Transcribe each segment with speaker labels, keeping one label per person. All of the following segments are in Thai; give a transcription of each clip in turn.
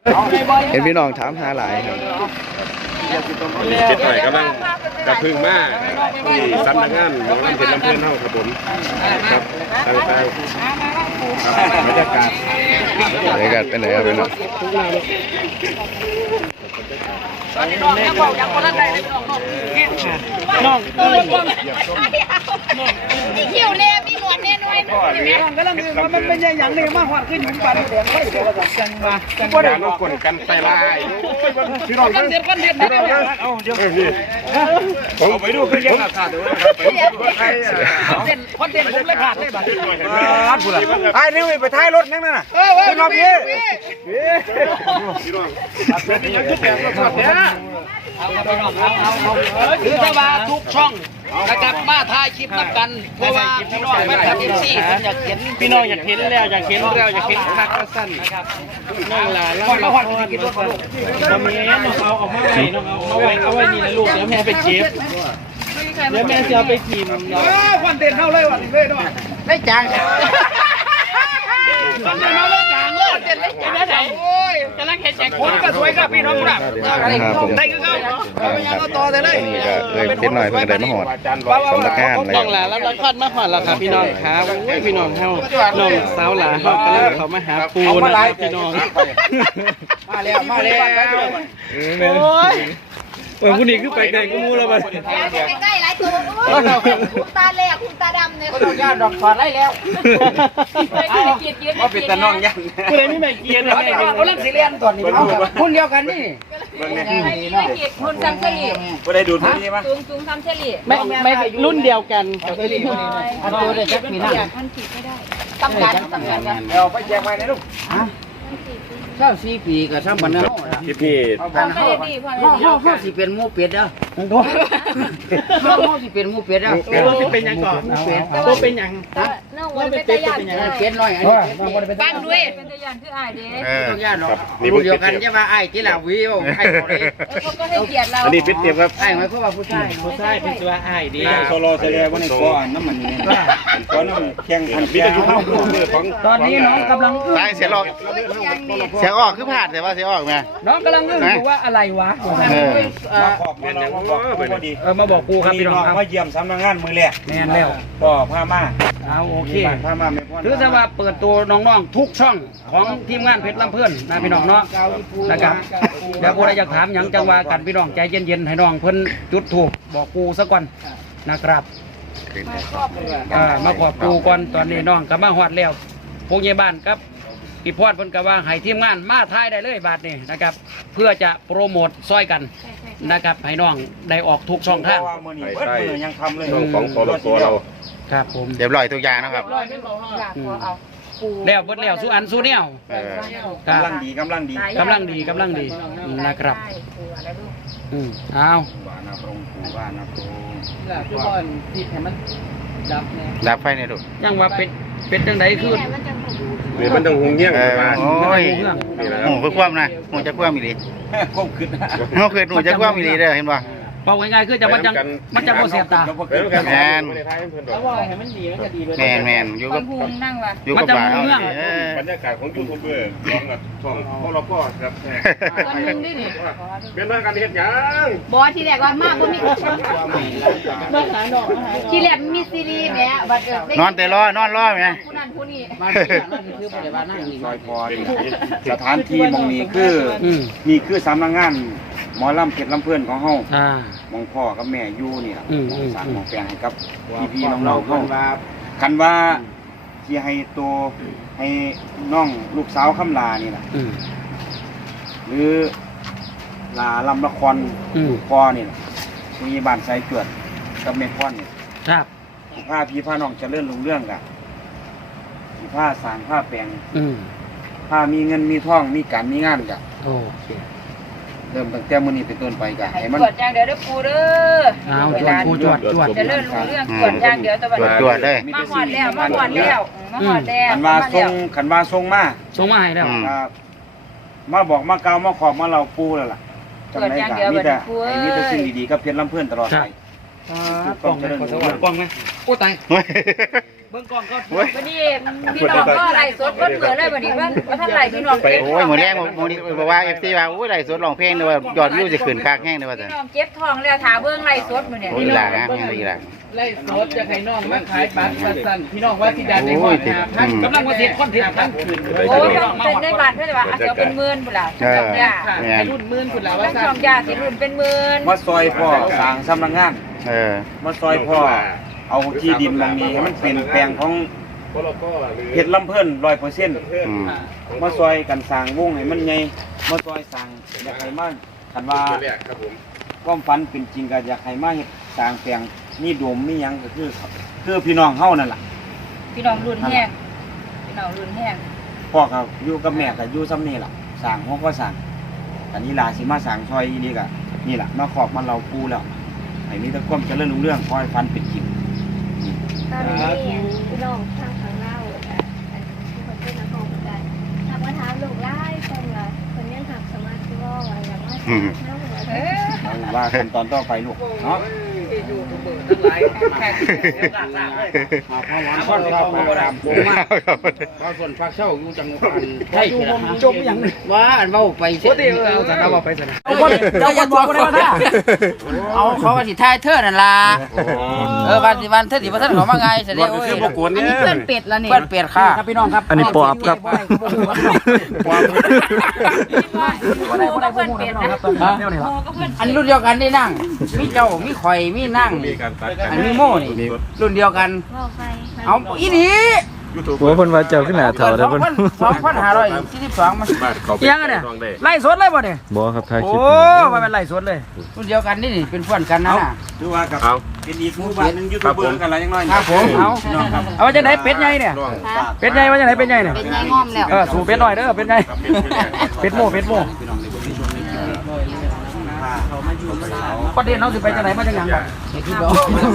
Speaker 1: เห็นพี่น้องถามหาหลายครับ
Speaker 2: เจ็ดหน่อยกำลังกระพึ่งมากที่สำนักงานหมองลำเพลินลำเพลินเท่าครับผมครับต่างๆบรรยากาศ
Speaker 1: เป็นไหนครับพี่น้อง
Speaker 3: น้องมีคิวเล่มีหนวดแน่นอนก็ลังมันเป็นอย่างนี้มากกว่าขึ้นหมุนปันเดี๋ยวค่อยเดี๋ยวก็จังมา
Speaker 2: ก็ได้มาคนกันไปลายพี่น้องกันเด็ดเอาเดี๋ยวนี่ผมไปดูเป็นยังไงขาดด้วย
Speaker 3: คอนเทนต์ผมเลยขาดเลยบัด
Speaker 4: ไอ้นี่ไปท้ายรถนั่นน่ะขึ้นมาพี่
Speaker 2: พี่น้อง
Speaker 3: คือถ้าว่าทุกช่องนะครับมาถ่ายคลิปนับกันเพราะว่าพี่น้องแฟนคลับMCผมอยากเห็น
Speaker 4: พี่น้องอยากเห็นแล้วอยากเห็นคักสั้นน้องหลานแล้วเราพอกินรถลูกเรามีน้องเอาออกมาไว้น้องเอาไว้นี่นะลูกเดี๋ยวแม่ไปเจ็บเดี๋ยวแม่จะเอาไปกิน
Speaker 3: คอนเทนต์เข้าเลยวันนี้เลยด้วยได้จางคอนเทนต์เข้าเลยจางเลยเด็ดเลยจางได้ไหนโอ้ยกำลังเห็นแจกคนก็สวยครับพี่น้องครับได้ก็เข้าเอาต่อเลย
Speaker 1: นี่ก็เลยเจ็ดหน่อยเพิ่งได้มาหอดสำนักงานเลย
Speaker 4: น้องหลานแล้วคลอดมาหอดแล้วครับพี่น้องครับพี่น้องเฮาน้องสาวหลานเฮากำลังเขามาหาปูนะครับพี่น้อง
Speaker 3: มาแล้ว
Speaker 4: โอ้ยผู้นี้คือไปไกลกูมูแล้วมัน
Speaker 3: ไปใกล้หลายตัวคุณตาแหลกคุณตาดำเนี่ยคุณย่าดอกถอดไล่แล้ว
Speaker 4: ว่าเป็นตาน้องยันผู้ใดไม่แม่เกียร์นะแม่
Speaker 3: เขาเล่นสีเลียนตัวนี้คุณเดียวกันนี่
Speaker 5: คุณจำเฉลี่ย
Speaker 4: ผู้ใดดูดผู้นี้มั้ย
Speaker 5: สูงจำเฉลี่ย
Speaker 4: ไม่รุ่นเดียวกัน
Speaker 3: อันตัวเด็กจักมีหน้า
Speaker 5: ท่านผิดไม่ได้
Speaker 3: ตำกัน
Speaker 4: เอาไปแจกไปนะลูก
Speaker 3: เจ้า4 ปีกับซ้ำบันเนาะ
Speaker 2: คลิปนี้
Speaker 3: ห้าสิเป็นหมูเป็ดเด้อห้าสิเป็นหมูเป็ดเด้อ
Speaker 4: เป็นยังก่อนตัวเป็นยัง
Speaker 5: น้องวันเป็นตะยัน
Speaker 3: เป็ดน้อยอันนี้
Speaker 5: บ้านด้วยเป็นตะยันคืออายเด้
Speaker 3: ต้องย่านเนาะผู้เดียวกันจะว่าอ้ายที่ลาวิวให้บ่ได้
Speaker 5: เขาก็ให้เกียรติเรา
Speaker 2: อันนี้เป็นเตรียมครับ
Speaker 3: อ้ายหมายความว่าผู้ชาย
Speaker 4: เป็นตัวอ้ายดี
Speaker 6: โซโลเซเลวันนี้ก่อนน้ำมันนี่ก่อนน้ำแข่งขัน
Speaker 2: มีแต่ชุดเข้าของ
Speaker 3: ตอนนี้น้องกำลัง
Speaker 1: ตายเสียออกคือผ่านแต่ว่าเสียออกไง
Speaker 3: น้องกำลังดูว่าอะไรวะ
Speaker 6: มาขอบมาเราพอดี
Speaker 3: มาบอกกูครับพี่น้อง
Speaker 6: มาเยี่ยมสำนักงานมือแรก
Speaker 3: แม่นแล้ว
Speaker 6: ก็พามา
Speaker 3: เอาโอเค
Speaker 6: พามาไม่พอ
Speaker 3: ถือว่าเปิดตัวน้องๆทุกช่องของทีมงานเพชรลำเพื่อนนะพี่น้องเนาะนะครับเดี๋ยวกูได้จะถามอย่างจังว่ากันพี่น้องใจเย็นๆให้น้องเพิ่นจุดถูกบอกกูสักก่อนนะครับมาขอบกูก่อนตอนนี้น้องก็มาฮอดแล้วพวกเยบ้านครับพี่พอดเพิ่นก็ว่าให้ทีมงานมาถ่ายได้เลยบาทนี่นะครับเพื่อจะโปรโมทซอยกันนะครับให้น้องได้ออกทุกช่องทาง
Speaker 6: ยังทำเลย
Speaker 2: ของโซโลตัวเรา
Speaker 3: ครับผม
Speaker 1: เรียบร้อยทุกอย่างนะครับ
Speaker 3: แล้วเบิดแล้วสู้อันสู้แนว
Speaker 6: กำลังดี
Speaker 3: นะครับเอา
Speaker 1: ดับไฟในดู
Speaker 3: ยังว่าเป็ดจังไดคือ
Speaker 2: มันต้องหงเงี้ยง
Speaker 1: โอ้ยหนูคือความนะหนูจะความมีดี
Speaker 6: ก้มขึ้น
Speaker 1: หนูจะความมีดีเด้อเห็นป่ะ
Speaker 3: เป่าง่ายๆคือจะมันจะโมเสียบตา
Speaker 1: แมนอยู่กับ
Speaker 5: นั่งว่ะ
Speaker 1: อยู่กับบ้าน
Speaker 2: บรรยากาศของยูทูบเบอร์ร้องกับช่องพวกเราก็ครับ
Speaker 5: คนนึงดินี่
Speaker 2: เป็นเรื่องการเฮ็ดหยัง
Speaker 5: บอที่แรกว่ามากบ่มีที่แรกมีซีรีส์แม่บัด
Speaker 1: นอนแต่รอนอนรอไหม
Speaker 5: ผู้นั้นผู้นี้
Speaker 6: ซอยพอสถานที่มองนี้คือสำนักงานหมอลำเพชรลำเพื่อนของเฮามองพ่อกับแม่อยู่นี่ล่ะสร้างของแปลงให้กับพี่ๆน้องๆเฮาคันว่าที่ให้ตัวให้น้องลูกสาวคำลานี่ล่ะหรือลาลำละครพ่อนี่ล่ะมีบ้านไสจวดกับแม่พ่อนี่
Speaker 3: ครับ
Speaker 6: ผ้าพี่ผ้าน้องเจริญรุ่งเรืองกะผ้าสร้างผ้าแปลงผ้ามีเงินมีทองมีการมีงานกะ
Speaker 3: โอเค
Speaker 6: เริ่มตั้งแต่มื้อนี้เป็นต้นไปกะ
Speaker 5: ให้มันตรวจอย่างเดียวเด้อปูเด้อ
Speaker 3: จวด
Speaker 5: จะเลื่อนรู้เรื่องตรวจอย่างเดียวตะวัน
Speaker 1: จวดเลย
Speaker 5: มาหอดแล้ว
Speaker 6: คันว่าทรงมา
Speaker 3: ให้แล้ว
Speaker 6: มาบอกมาเกามาขอบมาเราปูแล้วล่ะจังได๋กะมีแต่สิ่งดีๆกับเพชรลำเพื่อนตลอดไป
Speaker 3: กล้องไหมโอ้ตายเบิ่งกล้องก็
Speaker 1: โอ้ย
Speaker 5: วันนี้พี่น้องก็ไล่สดเปิดเผยเลยวันนี้ว่าท่านไล่พี่น้องเก็บ
Speaker 1: โอ้ยหมดแรงหมดบอกว่า FC ว่าโอ้ยไลฟ์สดร้องเพลงเด้อว่ายอดวิวสิขึ้นคักแฮงเด้อว่า
Speaker 5: พี่
Speaker 1: ซั่น
Speaker 5: น้องเก็บทองแล้วถาเบิ่งไล่สดมื้อเนี่ย
Speaker 1: โอ้ยอีหลางามแฮงเลยอีหลาง
Speaker 4: ไล่สดจะให้น้องมาขายบัตรสั้นพี่น้องว่าที่ดันในห้อง5,000
Speaker 3: กำลังว่าเสียคนเสียพันคืน
Speaker 5: โอ้ยเป็นได้บาทเพื่อว่าอาจจะเป็นหมื่นพุ่นล่ะช่องยา
Speaker 4: ให้รุ่นหมื่นพุ่นล่ะว่า
Speaker 5: ทั้งช่องยาสิรุ่นเป็นหมื่น
Speaker 6: มาซอยพ่อสร้างสำนักงาน มาซอยพ่อเอาที่ดินตรงนี้ให้มันเป็นแปลงของเพชรลำเพิ่น100%มาซอยกันสร้างวงให้มันใหญ่มาซอยสร้างอยากให้มาคันว่าความฝันเป็นจริงก็อยากให้มาเฮ็ดสร้างแปลงนี่โดมมีหยังก็คือพี่น้องเฮานั่นล่ะ
Speaker 5: พี่น้องรุ่นแห้งพี่น้องรุ่นแห้ง
Speaker 6: พ่อก็อยู่กับแม่ก็อยู่ซ้ำนี่ล่ะสร้างห้องก็สร้างอันนี้ล่ะสิมาสร้างซอยอีนี่ก็นี่ล่ะมาขอบมันเราปูแล้วให้มีแต่ความเจริญรุ่งเรืองขอให้ฝันเป็นจริง
Speaker 7: ตอนนี้พี่น้องทางข้างเล่าที่คนเป็นนักร้องเหมือนกันถามว่าถามลูกไล่คนละคนยังหักสมาธิว่าอะไรอย่างว่าน้ำหัว
Speaker 6: เอาว่าขั้นตอนต่อไปลูกเนาะ
Speaker 3: พ่อเราบ่ได้บ่มาบางคนพักเช่าอยู่จังหวัดไทยจมอย่างว่าอันเว้าไปเสียเอาแต่เราไปซะนะเอาคนเจ้าคนบอกบ่ได้ว่าเอาเขาว่าสิทายเธอนั่นล่ะวันเธอสิบ่ทันเขามาไงเสียเด้โอ้ย
Speaker 5: อันนี้เพื่อนเป็ดละนี่
Speaker 3: เพื่อนเปียดค่ะครับพี่น้องครับ
Speaker 1: อันนี้ปอบครับ
Speaker 3: ปอบ
Speaker 5: เพื่อนเป็ดนะ
Speaker 3: อันรุ่นเดียวกันได้นั่งมีเจ้ามีข่อยมีนั่ง
Speaker 2: มีการตัด
Speaker 3: อันนี้โม่นี่รุ่นเดียวกัน
Speaker 7: ว่าไป
Speaker 3: เอาอีนี้
Speaker 1: โอ้เพิ่นว่าเจ้าขึ้นหน้าเฒ่าเด้อเพิ่น
Speaker 3: 2,542มัน
Speaker 2: บ้านเขา
Speaker 3: ยังไงเนี่ยไล่สดเลยบ่เนี่ย
Speaker 1: บ่ครับถ่ายคลิ
Speaker 3: โอ้
Speaker 1: ป
Speaker 3: มันเป็นไล่สดเลยรุ่นเดียวกันนี่เป็นเพื่อนกันนะ
Speaker 6: ดูว่ากับ
Speaker 2: เอา
Speaker 6: เป็นอีกหมู่บ้านหนึงยูทูบเบอร์กันอะไรยังน้อย
Speaker 3: ครับผมเอาว่าจะไหนเป็ดใหญ่เนี่ยเป็ดใหญ่ว่าจะไหนเป็ดใหญ่เนี่ย
Speaker 5: เป็นไงงอมแล้ว
Speaker 3: สู่เป็ดหน่อยเด้อเป็ดใหญ่เป็ดโม่ประเด็นเราสิไปจะไหนมาจังยังบ่คิดบ่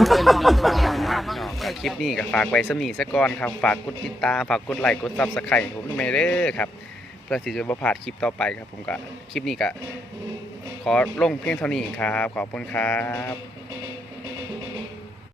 Speaker 8: คลิปนี้ก็ฝากไว้สำนีซะก่อนครับฝากกดติดตามฝากกดไลค์กด Subscribe ผมด้วยเด้อครับเพื่อที่จะบ่พลาดคลิปต่อไปครับผมก็คลิปนี้ก็ขอลงเพียงเท่านี้ครับขอบคุณครับ